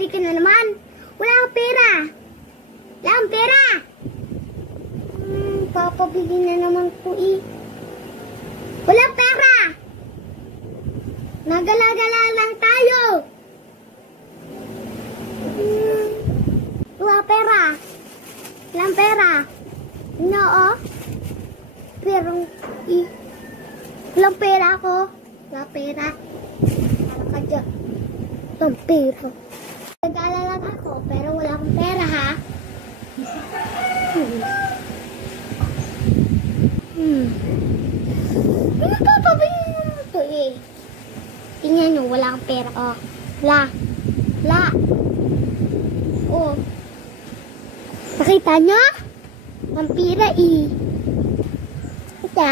Papabili ka na naman. Wala akong pera. Wala akong pera. Papabili na naman po eh. Walang pera. Nagala-gala lang tayo. Wala pera. Walang pera. No, oh. Pero, walang pera ako. Wala pera. Para ka dyan. Walang pera. Nagala lang ako, pero wala akong pera, ha? Ano papabili naman ito, eh? Tingnan nyo, wala akong pera, oh. Wala. Wala. Oh. Nakita nyo? Vampira, eh. Ito.